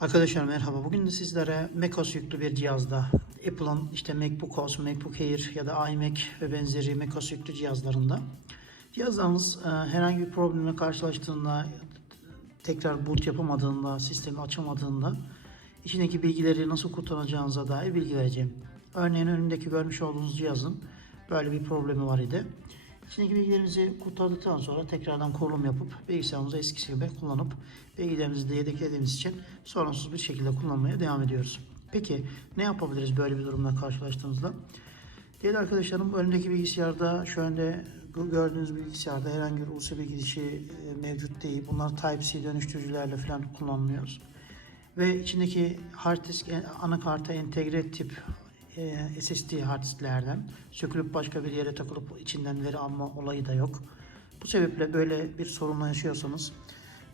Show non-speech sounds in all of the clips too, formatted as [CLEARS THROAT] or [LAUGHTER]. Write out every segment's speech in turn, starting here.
Arkadaşlar merhaba. Bugün de sizlere macOS yüklü bir cihazda Apple'ın işte MacBook OS, MacBook Air ya da iMac ve benzeri macOS yüklü cihazlarında cihazlarınız e, herhangi bir problemle karşılaştığında tekrar boot yapamadığında, sistemi açamadığında içindeki bilgileri nasıl kurtaracağınıza dair bilgi vereceğim. Örneğin önündeki görmüş olduğunuz cihazın böyle bir problemi var idi. İçindeki bilgilerimizi kurtardıktan sonra tekrardan kurulum yapıp bilgisayarımızı eskisi gibi kullanıp bilgilerimizi de yedeklediğimiz için sorunsuz bir şekilde kullanmaya devam ediyoruz. Peki ne yapabiliriz böyle bir durumla karşılaştığımızda? Değerli arkadaşlarım önümdeki bilgisayarda şu önde gördüğünüz bilgisayarda herhangi bir USB girişi e, mevcut değil. Bunlar Type-C dönüştürücülerle falan kullanmıyoruz. Ve içindeki hard disk e, anakarta entegre tip e, SSD hard disklerden sökülüp başka bir yere takılıp içinden veri alma olayı da yok. Bu sebeple böyle bir sorunla yaşıyorsanız,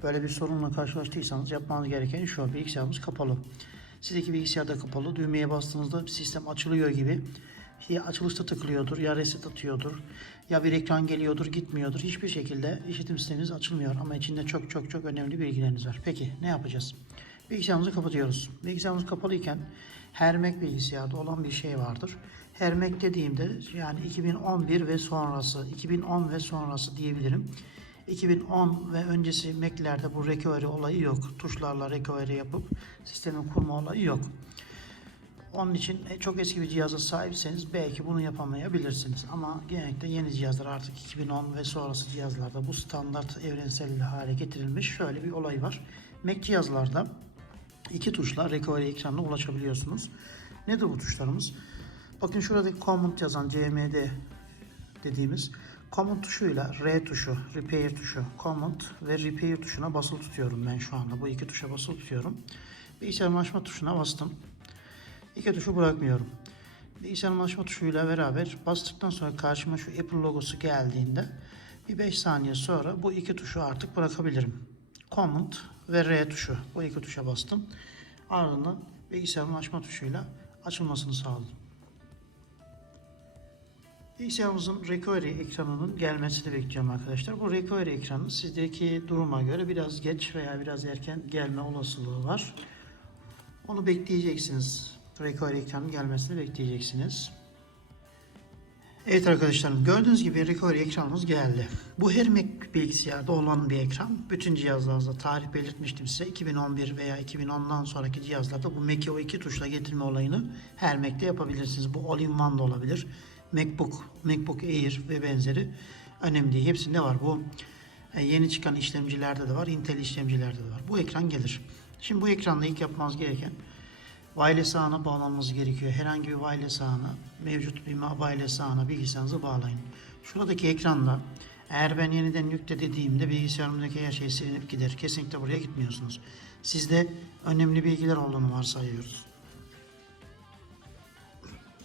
böyle bir sorunla karşılaştıysanız yapmanız gereken şu bilgisayarımız kapalı. Sizdeki bilgisayarda kapalı. Düğmeye bastığınızda sistem açılıyor gibi. Ya açılışta tıklıyordur, ya reset atıyordur, ya bir ekran geliyordur, gitmiyordur. Hiçbir şekilde işletim sisteminiz açılmıyor ama içinde çok çok çok önemli bilgileriniz var. Peki ne yapacağız? Bilgisayarımızı kapatıyoruz. Bilgisayarımız kapalıyken her Mac bilgisayarda olan bir şey vardır. Her Mac dediğimde yani 2011 ve sonrası, 2010 ve sonrası diyebilirim. 2010 ve öncesi Mac'lerde bu recovery olayı yok. Tuşlarla recovery yapıp sistemi kurma olayı yok. Onun için e, çok eski bir cihaza sahipseniz belki bunu yapamayabilirsiniz. Ama genellikle yeni cihazlar artık 2010 ve sonrası cihazlarda bu standart evrensel hale getirilmiş şöyle bir olay var. Mac cihazlarda iki tuşla recovery ekranına ulaşabiliyorsunuz. Nedir bu tuşlarımız? Bakın şuradaki command yazan CMD dediğimiz command tuşuyla R tuşu, repair tuşu, command ve repair tuşuna basılı tutuyorum ben şu anda. Bu iki tuşa basılı tutuyorum. Bilgisayarımı açma tuşuna bastım. İki tuşu bırakmıyorum. Bilgisayarımı açma tuşuyla beraber bastıktan sonra karşıma şu Apple logosu geldiğinde bir 5 saniye sonra bu iki tuşu artık bırakabilirim. Command ve R tuşu. Bu iki tuşa bastım. Ardından bilgisayarımı açma tuşuyla açılmasını sağladım. Bilgisayarımızın recovery ekranının gelmesini bekliyorum arkadaşlar. Bu recovery ekranı sizdeki duruma göre biraz geç veya biraz erken gelme olasılığı var. Onu bekleyeceksiniz. Recovery ekranının gelmesini bekleyeceksiniz. Evet arkadaşlarım gördüğünüz gibi recovery ekranımız geldi. Bu her Mac bilgisayarda olan bir ekran. Bütün cihazlarınızda tarih belirtmiştim size. 2011 veya 2010'dan sonraki cihazlarda bu Mac'i o iki tuşla getirme olayını her Mac'te yapabilirsiniz. Bu All-in-One da olabilir. MacBook, MacBook Air ve benzeri önemli değil. Hepsinde var. Bu e, yeni çıkan işlemcilerde de var. Intel işlemcilerde de var. Bu ekran gelir. Şimdi bu ekranda ilk yapmanız gereken wireless ağına bağlanmanız gerekiyor. Herhangi bir wireless ağına, mevcut bir wireless ağına bilgisayarınızı bağlayın. Şuradaki ekranda eğer ben yeniden yükle dediğimde bilgisayarımdaki her şey silinip gider. Kesinlikle buraya gitmiyorsunuz. Sizde önemli bilgiler olduğunu varsayıyoruz.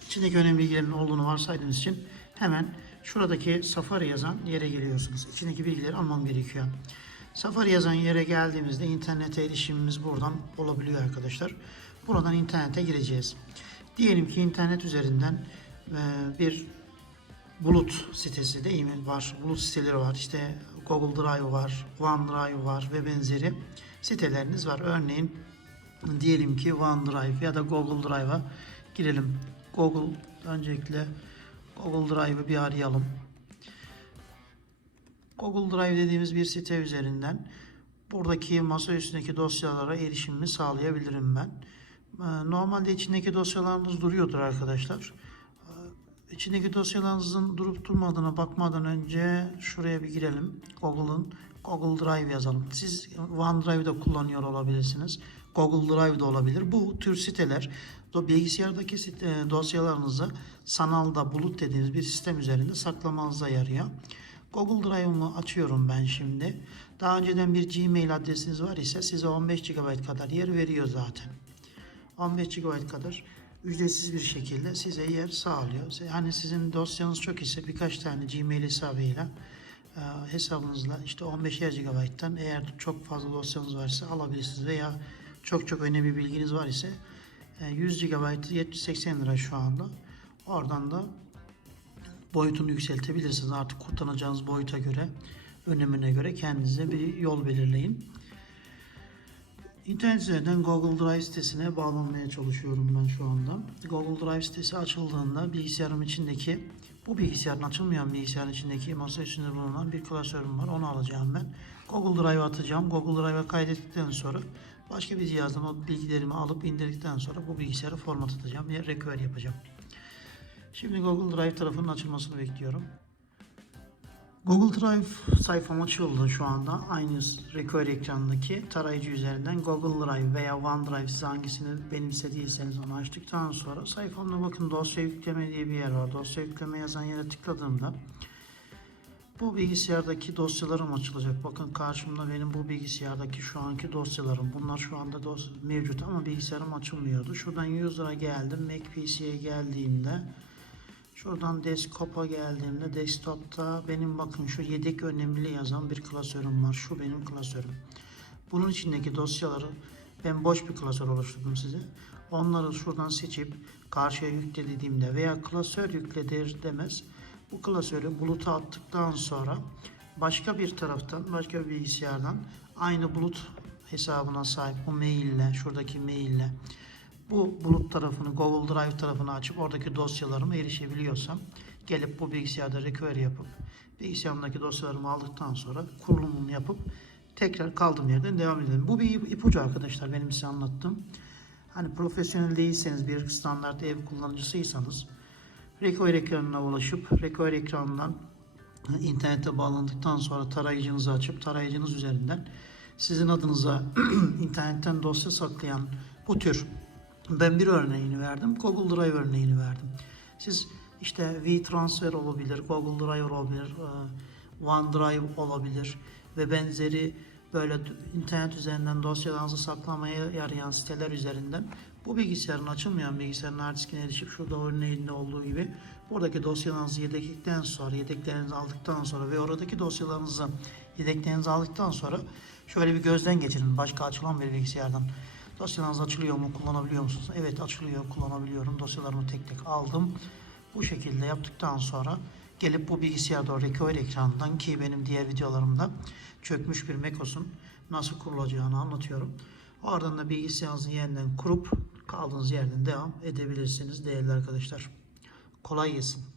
İçindeki önemli bilgilerin olduğunu varsaydığınız için hemen şuradaki Safari yazan yere geliyorsunuz. İçindeki bilgileri almam gerekiyor. Safari yazan yere geldiğimizde internete erişimimiz buradan olabiliyor arkadaşlar. Buradan internete gireceğiz. Diyelim ki internet üzerinden e, bir bulut sitesi değil mi? Var. Bulut siteleri var. İşte Google Drive var, OneDrive var ve benzeri siteleriniz var. Örneğin diyelim ki OneDrive ya da Google Drive'a girelim. Google öncelikle Google Drive'ı bir arayalım. Google Drive dediğimiz bir site üzerinden buradaki masa üstündeki dosyalara erişimimi sağlayabilirim ben. Ee, Normalde içindeki dosyalarınız duruyordur arkadaşlar. Ee, İçindeki dosyalarınızın durup durmadığına bakmadan önce şuraya bir girelim. Google'ın Google Drive yazalım. Siz OneDrive'da kullanıyor olabilirsiniz. Google Drive'da olabilir. Bu tür siteler bilgisayardaki site, dosyalarınızı sanalda bulut dediğiniz bir sistem üzerinde saklamanıza yarıyor. Google Drive'ımı açıyorum ben şimdi. Daha önceden bir Gmail adresiniz var ise size 15 GB kadar yer veriyor zaten. 15 GB kadar ücretsiz bir şekilde size yer sağlıyor. Hani sizin dosyanız çok ise birkaç tane Gmail hesabıyla e, hesabınızla işte 15 GB'tan eğer çok fazla dosyanız varsa alabilirsiniz veya çok çok önemli bilginiz var ise e, 100 GB 70-80 lira şu anda. Oradan da boyutunu yükseltebilirsiniz. Artık kullanacağınız boyuta göre, önemine göre kendinize bir yol belirleyin. İnternet üzerinden Google Drive sitesine bağlanmaya çalışıyorum ben şu anda. Google Drive sitesi açıldığında bilgisayarım içindeki bu bilgisayarın açılmayan bilgisayarın içindeki masa üstünde bulunan bir klasörüm var. Onu alacağım ben. Google Drive'a atacağım. Google Drive'a kaydettikten sonra başka bir cihazdan o bilgilerimi alıp indirdikten sonra bu bilgisayarı format atacağım ve recover yapacağım. Şimdi Google Drive tarafının açılmasını bekliyorum. Google Drive sayfam açıldı şu anda. Aynı recovery ekranındaki tarayıcı üzerinden Google Drive veya OneDrive siz hangisini benimsediyseniz onu açtıktan sonra sayfamda bakın dosya yükleme diye bir yer var. Dosya yükleme yazan yere tıkladığımda bu bilgisayardaki dosyalarım açılacak. Bakın karşımda benim bu bilgisayardaki şu anki dosyalarım. Bunlar şu anda mevcut ama bilgisayarım açılmıyordu. Şuradan User'a geldim. Mac PC'ye geldiğimde Şuradan desktop'a geldiğimde desktop'ta benim bakın şu yedek önemli yazan bir klasörüm var. Şu benim klasörüm. Bunun içindeki dosyaları ben boş bir klasör oluşturdum size. Onları şuradan seçip karşıya yükle dediğimde veya klasör yükledir demez. Bu klasörü buluta attıktan sonra başka bir taraftan, başka bir bilgisayardan aynı bulut hesabına sahip bu maille, şuradaki maille bu bulut tarafını, Google Drive tarafını açıp oradaki dosyalarıma erişebiliyorsam gelip bu bilgisayarda recovery yapıp bilgisayarımdaki dosyalarımı aldıktan sonra kurulumunu yapıp tekrar kaldığım yerden devam edelim. Bu bir ipucu arkadaşlar benim size anlattığım. Hani profesyonel değilseniz bir standart ev kullanıcısıysanız recovery ekranına ulaşıp recovery ekranından internete bağlandıktan sonra tarayıcınızı açıp tarayıcınız üzerinden sizin adınıza [CLEARS THROAT] internetten dosya saklayan bu tür ben bir örneğini verdim. Google Drive örneğini verdim. Siz işte WeTransfer olabilir, Google Drive olabilir, e, OneDrive olabilir ve benzeri böyle internet üzerinden dosyalarınızı saklamaya yarayan siteler üzerinden bu bilgisayarın açılmayan bilgisayarın hard erişip şurada örneğinde olduğu gibi buradaki dosyalarınızı yedekledikten sonra yedeklerinizi aldıktan sonra ve oradaki dosyalarınızı yedeklerinizi aldıktan sonra şöyle bir gözden geçirin başka açılan bir bilgisayardan. Dosyalarınız açılıyor mu? Kullanabiliyor musunuz? Evet açılıyor. Kullanabiliyorum. Dosyalarımı tek tek aldım. Bu şekilde yaptıktan sonra gelip bu bilgisayarda recovery ekranından ki benim diğer videolarımda çökmüş bir macOS'un nasıl kurulacağını anlatıyorum. Ardından da bilgisayarınızı yeniden kurup kaldığınız yerden devam edebilirsiniz değerli arkadaşlar. Kolay gelsin.